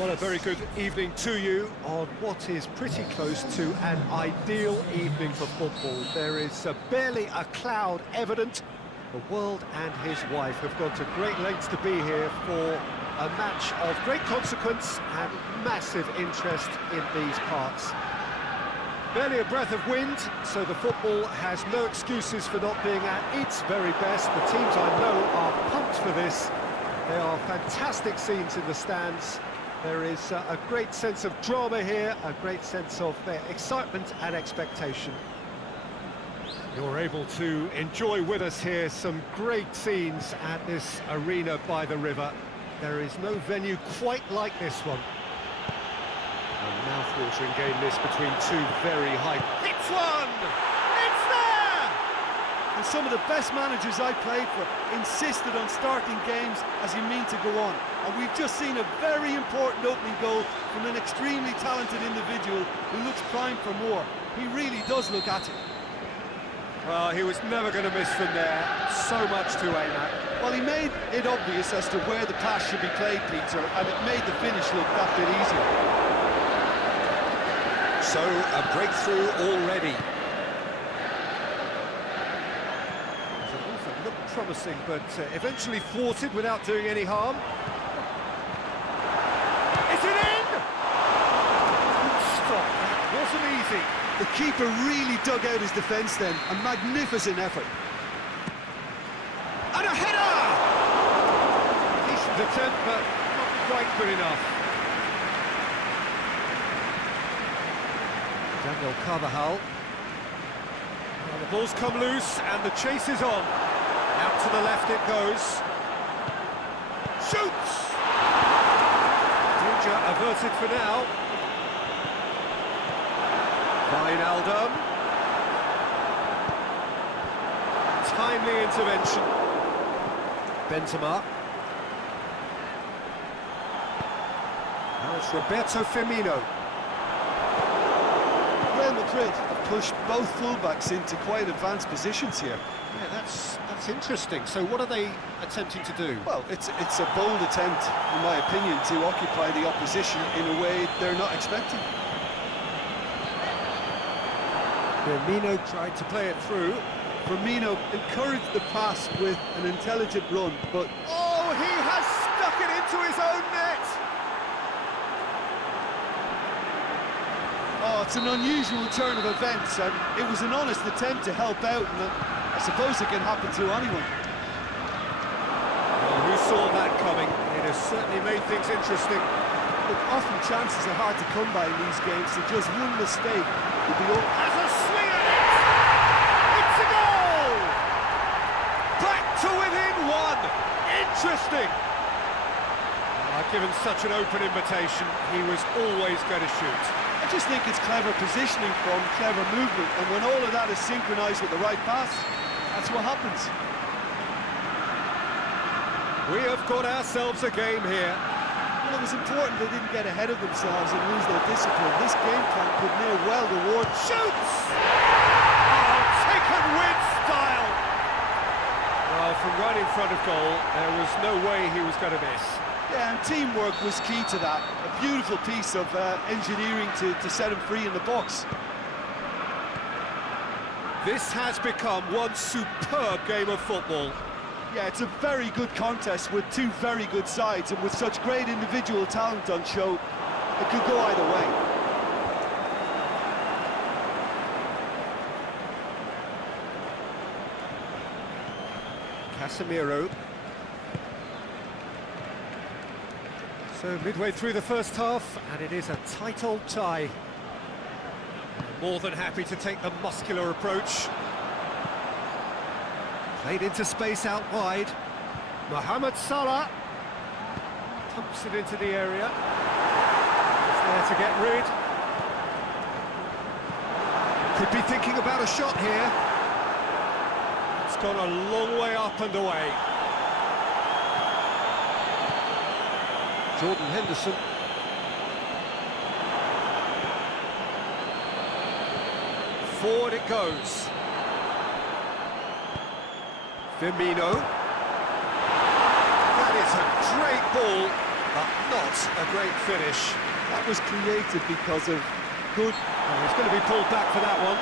Well, a very good evening to you on what is pretty close to an ideal evening for football. There is barely a cloud evident. The world and his wife have gone to great lengths to be here for a match of great consequence and massive interest in these parts. Barely a breath of wind, so the football has no excuses for not being at its very best. The teams I know are pumped for this. There are fantastic scenes in the stands. There is a great sense of drama here, a great sense of excitement and expectation. You're able to enjoy with us here some great scenes at this arena by the river. There is no venue quite like this one. A mouth-watering game this between two very high... It's one! It's there! And some of the best managers I played for insisted on starting games as you mean to go on. And we've just seen a very important opening goal from an extremely talented individual who looks primed for more. He really does look at it. Well, he was never going to miss from there. So much to aim at. Well, he made it obvious as to where the pass should be played, Peter, and it made the finish look that bit easier. So, a breakthrough already. It looked promising, but eventually thwarted without doing any harm. Is it in? Good stop, that wasn't easy. The keeper really dug out his defence then, a magnificent effort. And a header! Decent attempt, but not quite good enough. Daniel Carvajal. Well, the ball's come loose and the chase is on. Out to the left it goes. Shoots! Danger averted for now. Wijnaldum. Timely intervention. Benzema. Now it's Roberto Firmino. Real Madrid have pushed both fullbacks into quite advanced positions here. Yeah, that's interesting. So what are they attempting to do? Well, it's a bold attempt, in my opinion, to occupy the opposition in a way they're not expecting. Firmino tried to play it through. Firmino encouraged the pass with an intelligent run, but... Oh, he has stuck it into his own net! Oh, it's an unusual turn of events, and it was an honest attempt to help out, and I suppose it can happen to anyone. Well, who saw that coming? It has certainly made things interesting. But often chances are hard to come by in these games, so just one mistake would be all... Has a swing at it! It's a goal! Back to within one! Interesting! Given such an open invitation, he was always going to shoot. I just think it's clever positioning from clever movement, and when all of that is synchronised with the right pass, that's what happens. We have got ourselves a game here. Well, it was important they didn't get ahead of themselves and lose their discipline. This game plan could near well reward... Shoots! Oh, taken with style! Well, from right in front of goal, there was no way he was going to miss. Yeah, and teamwork was key to that. A beautiful piece of engineering to set him free in the box. This has become one superb game of football. Yeah, it's a very good contest with two very good sides, and with such great individual talent on show, it could go either way. Casemiro. So midway through the first half, and it is a tight old tie. More than happy to take the muscular approach. Played into space out wide. Mohamed Salah pumps it into the area. It's there to get rid. Could be thinking about a shot here. It's gone a long way up and away. Jordan Henderson. Forward it goes. Firmino. That is a great ball. but not a great finish. That was created because of good... Oh, he's going to be pulled back for that one.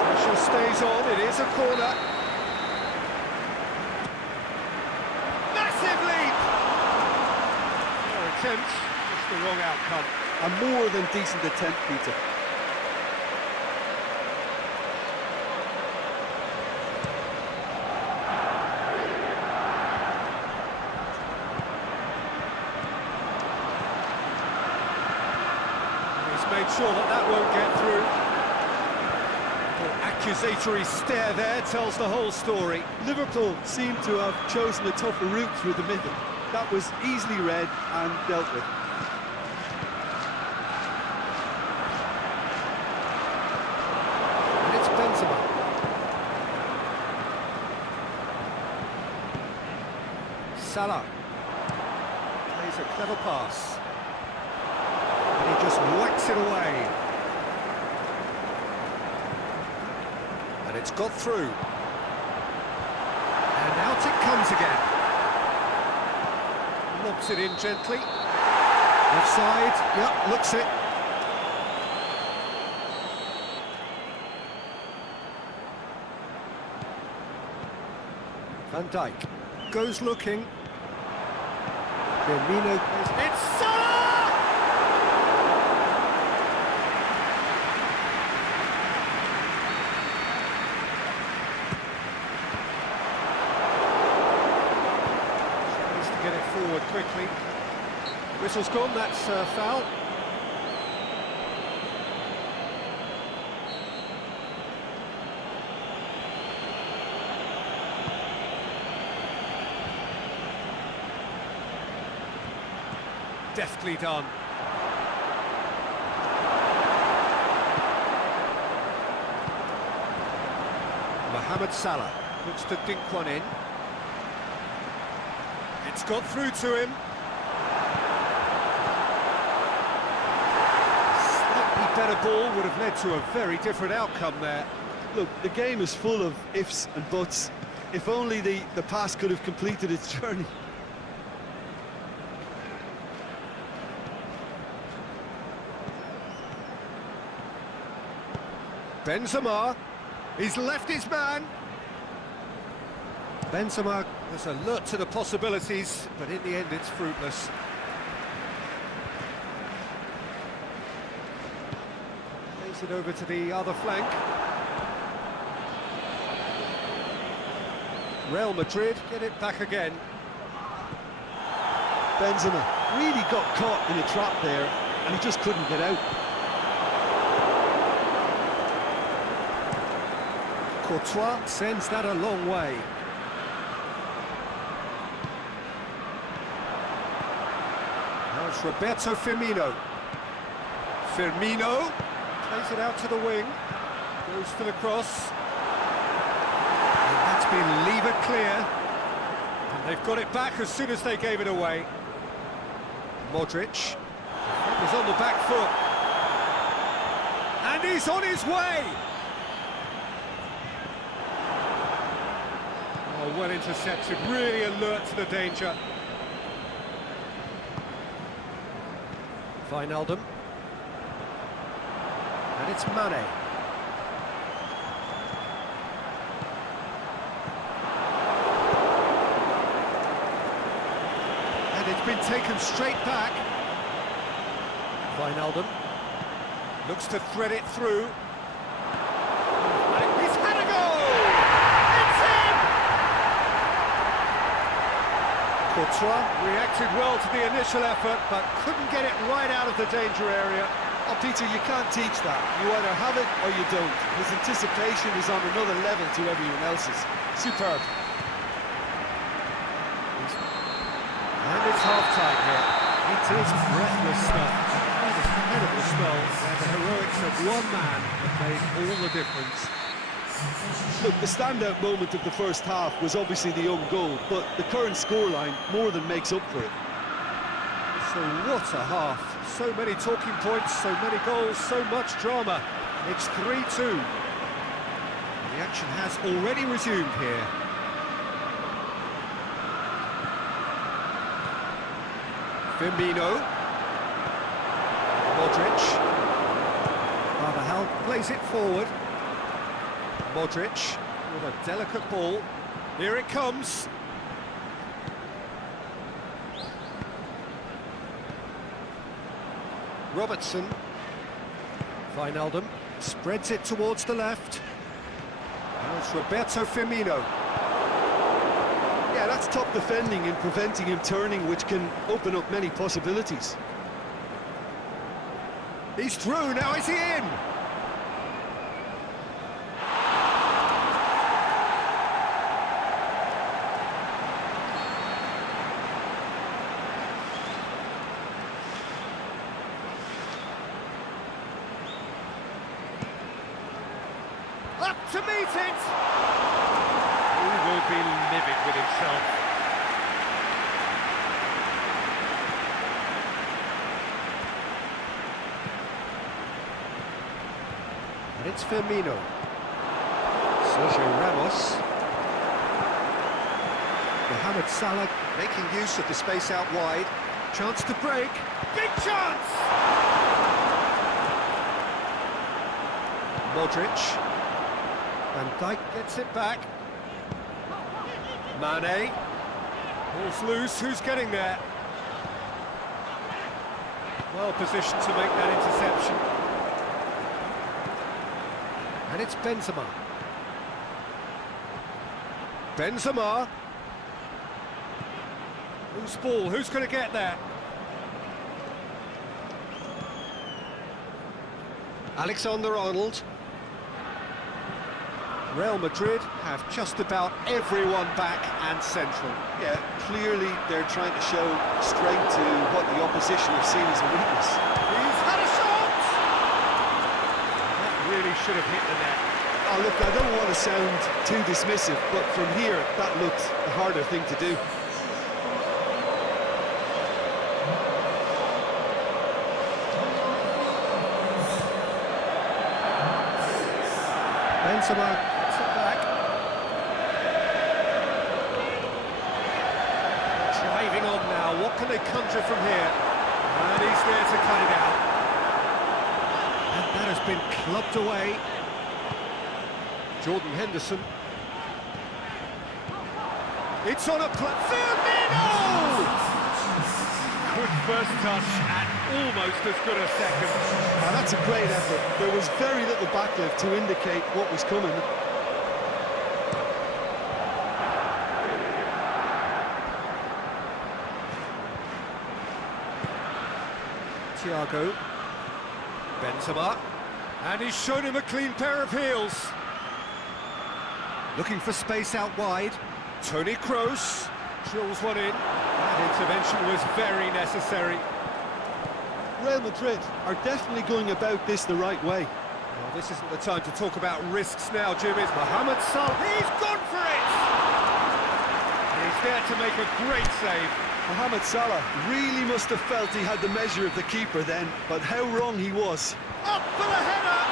Pressure stays on, it is a corner. Massive leap! Their attempt, just the wrong outcome. A more than decent attempt, Peter. Made sure that that won't get through. The accusatory stare there tells the whole story. Liverpool seem to have chosen a tougher route through the middle. That was easily read and dealt with. And it's Benzema. Salah plays a clever pass. He just whacks it away. And it's got through. And out it comes again. Lobs it in gently. Offside, yep, looks it. Van Dijk goes looking. Firmino, it's Salah! Get it forward quickly. Whistle's gone, that's foul. Deftly done. Mohamed Salah looks to dink one in. It's got through to him. Slightly better ball would have led to a very different outcome there. Look, the game is full of ifs and buts. If only the pass could have completed its journey. Benzema, he's left his man. Benzema was alert to the possibilities, but in the end it's fruitless. Plays it over to the other flank. Real Madrid get it back again. Benzema really got caught in a trap there, and he just couldn't get out. Courtois sends that a long way. Now it's Roberto Firmino. Firmino plays it out to the wing. Goes for the cross. And that's been levered clear. And they've got it back as soon as they gave it away. Modric was on the back foot. And he's on his way! Oh, well intercepted, really alert to the danger. Wijnaldum. And it's Mane. And it's been taken straight back. Wijnaldum looks to thread it through. And he's had a goal! It's in! Courtois reacted well to the initial effort, but couldn't get it right out of the danger area. Oh, Peter, you can't teach that. You either have it or you don't. His anticipation is on another level to everyone else's. Superb. And it's half-time here. It is breathless stuff. What incredible spells, and the heroics of one man have made all the difference. Look, the standout moment of the first half was obviously the own goal, but the current scoreline more than makes up for it. So what a half. So many talking points, so many goals, so much drama. It's 3-2. The action has already resumed here. Firmino. Modric. Carvajal plays it forward. Modric with a delicate ball. Here it comes. Robertson. Wijnaldum spreads it towards the left. Now it's Roberto Firmino. Yeah, that's top defending and preventing him turning, which can open up many possibilities. He's through, now is he in? Up to meet it! He will be livid with himself. And it's Firmino. Sergio Ramos. Mohamed Salah making use of the space out wide. Chance to break. Big chance! Modric. Van Dijk gets it back. Mane. Ball's loose, who's getting there? Well positioned to make that interception. And it's Benzema. Benzema. Who's ball? Who's going to get there? Alexander-Arnold. Real Madrid have just about everyone back and central. Yeah, clearly they're trying to show strength to what the opposition have seen as a weakness. He's had a shot! That really should have hit the net. Oh, look, I don't want to sound too dismissive, but from here, that looked the harder thing to do. Benzema gets it back. Driving on now, what can they conjure from here? And he's there to cut it out. And that has been clubbed away. Jordan Henderson. It's on a Firmino! Good first touch and almost as good a second. Now, that's a great effort. There was very little backlift to indicate what was coming. Thiago. Benzema. And he's shown him a clean pair of heels. Looking for space out wide. Toni Kroos drills one in. That intervention was very necessary. Real Madrid are definitely going about this the right way. Well, this isn't the time to talk about risks now, Jim. It's Mohamed Salah. He's gone for it! He's there to make a great save. Mohamed Salah really must have felt he had the measure of the keeper then, but how wrong he was. Up for the header!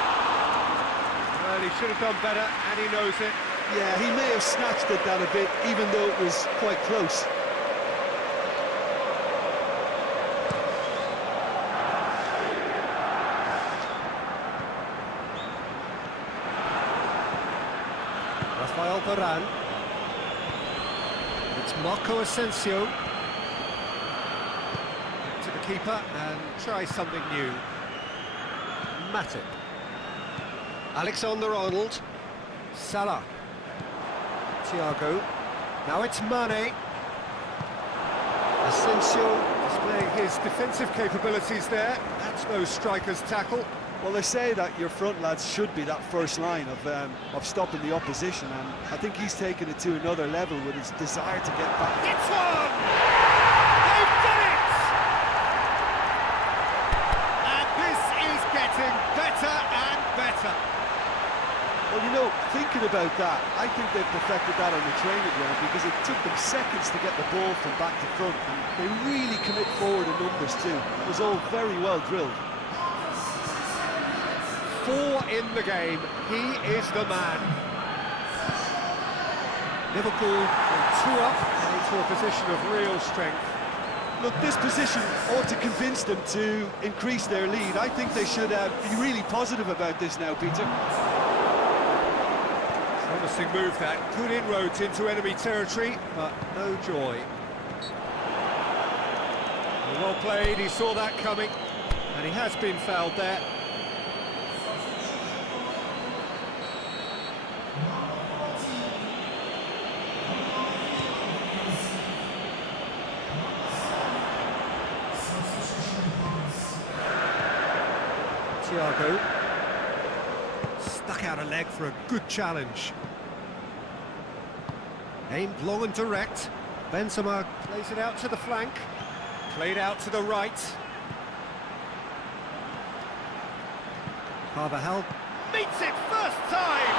Well, he should have done better, and he knows it. Yeah, he may have snatched at that a bit, even though it was quite close. Rafael Varane. It's Marco Asensio. To the keeper and try something new. Matip. Alexander-Arnold. Salah. Thiago. Now it's Mane. Asensio displaying his defensive capabilities there. That's no striker's tackle. Well, they say that your front lads should be that first line of stopping the opposition, and I think he's taken it to another level with his desire to get back. It's one! They've done it! And this is getting better and better. Well, you know, thinking about that, I think they've perfected that on the training ground because it took them seconds to get the ball from back to front, and they really commit forward in numbers too. It was all very well drilled. 4 in the game. He is the man. Liverpool from 2 up and into a position of real strength. Look, this position ought to convince them to increase their lead. I think they should be really positive about this now, Peter. Promising move that. Good inroads into enemy territory, but no joy. Well played, he saw that coming, and he has been fouled there. Thiago stuck out a leg for a good challenge. Aimed long and direct. Benzema plays it out to the flank. Played out to the right. Carvajal meets it first time!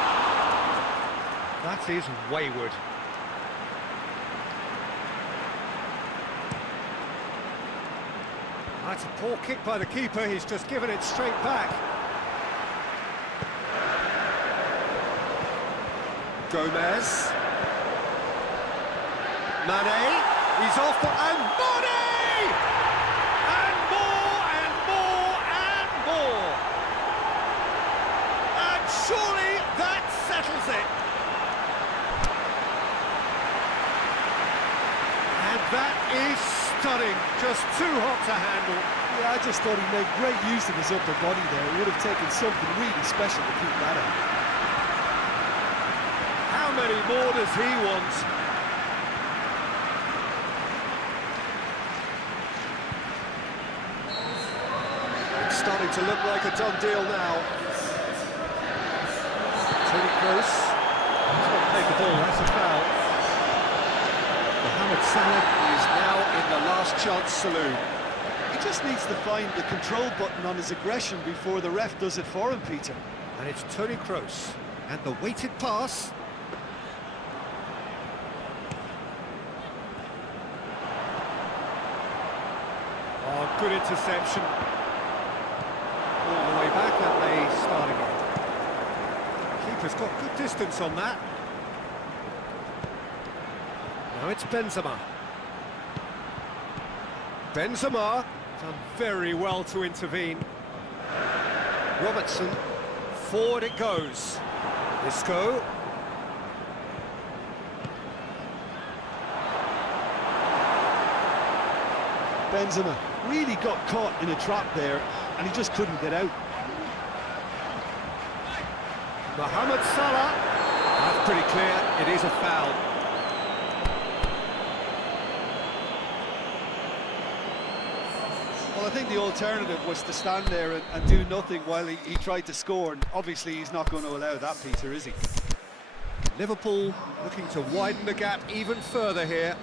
That is wayward. That's a poor kick by the keeper, he's just given it straight back. Gomez. Mane, he's off, and Mane! And more, and more, and more! And surely that settles it! And that is stunning, just too hot to handle. Yeah, I just thought he made great use of his upper body there. It would have taken something really special to keep that out. How many more does he want? It's starting to look like a done deal now. Toni Kroos. He's got to take the ball, that's a foul. Mohamed Salah is now in the last chance saloon. He just needs to find the control button on his aggression before the ref does it for him, Peter. And it's Toni Kroos. And the weighted pass. Oh, good interception. All the way back and they start again. Keeper's got good distance on that. Now it's Benzema. Benzema done very well to intervene. Robertson, forward it goes. Isco. Benzema really got caught in a trap there, and he just couldn't get out. Mohamed Salah. That's pretty clear, it is a foul. Well, I think the alternative was to stand there and do nothing while he tried to score, and obviously he's not going to allow that, Peter, is he? Liverpool looking to widen the gap even further here.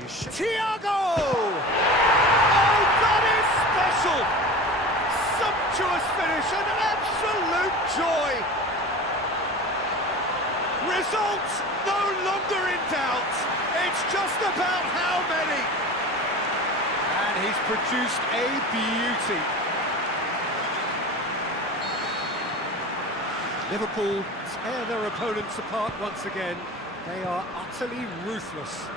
Thiago! Oh, that is special! Sumptuous finish, an absolute joy! Results no longer in doubt. It's just about how many. And he's produced a beauty. Liverpool tear their opponents apart once again. They are utterly ruthless.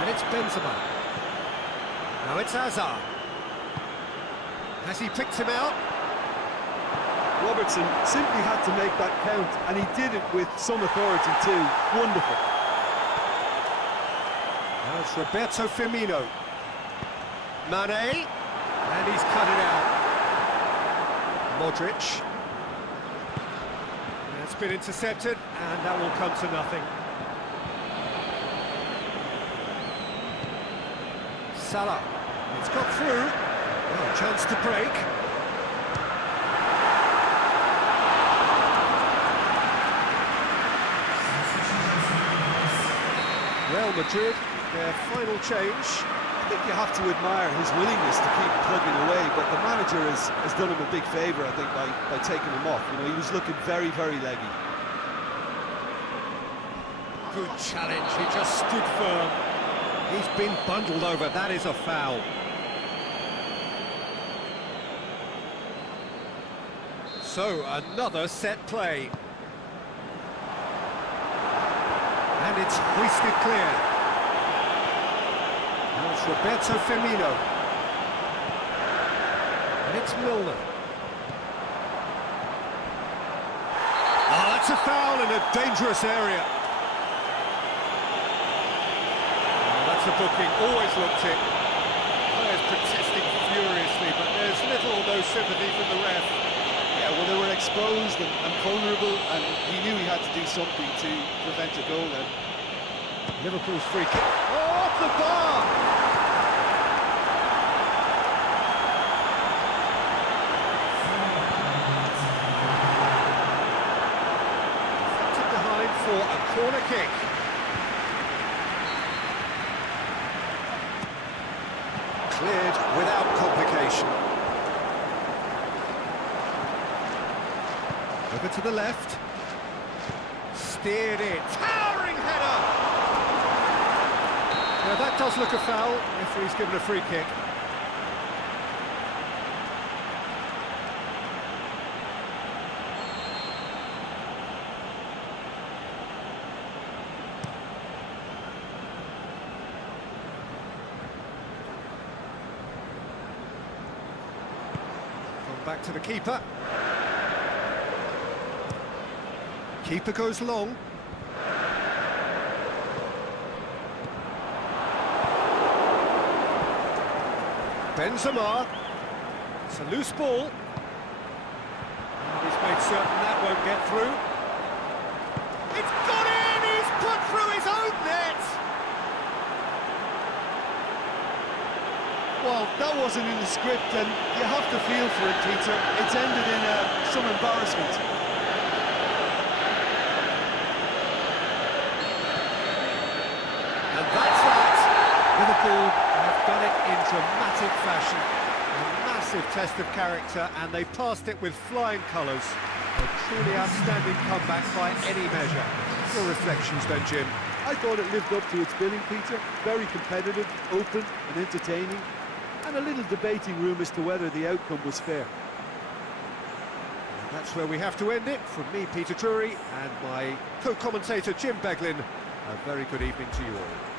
And it's Benzema. Now it's Hazard. Has he picked him out? Robertson simply had to make that count, and he did it with some authority too. Wonderful. Now it's Roberto Firmino. Mane, and he's cut it out. Modric. That's been intercepted, and that will come to nothing. Salah, it's got through. Oh, chance to break. Real Madrid, their final change. I think you have to admire his willingness to keep plugging away, but the manager has done him a big favour, I think, by taking him off. You know, he was looking very, very leggy. Good challenge, he just stood firm. He's been bundled over, that is a foul. So, another set play. And it's hoisted clear. Now it's Roberto Firmino. And it's Milner. Oh, that's a foul in a dangerous area. Oh, that's a booking, always looked it. Players protesting furiously, but there's little or no sympathy from the ref. Yeah, well, they were exposed and vulnerable, and he knew he had to do something to prevent a goal then. Liverpool's free kick. Oh, off the bar! Deflected behind for a corner kick. Cleared without complication. Over to the left. Steered in. Towering header! Now that does look a foul. Referee's given a free kick. Come back to the keeper. Keeper goes long. Benzema. It's a loose ball. And he's made certain that won't get through. It's gone in! He's put through his own net! Well, that wasn't in the script, and you have to feel for it, Peter. It's ended in some embarrassment. And that's that. Liverpool have done it in dramatic fashion. A massive test of character, and they passed it with flying colours. A truly outstanding comeback by any measure. Your reflections then, Jim? I thought it lived up to its billing, Peter. Very competitive, open and entertaining, and a little debating room as to whether the outcome was fair. And that's where we have to end it. From me, Peter Drury, and my co-commentator, Jim Beglin, a very good evening to you all.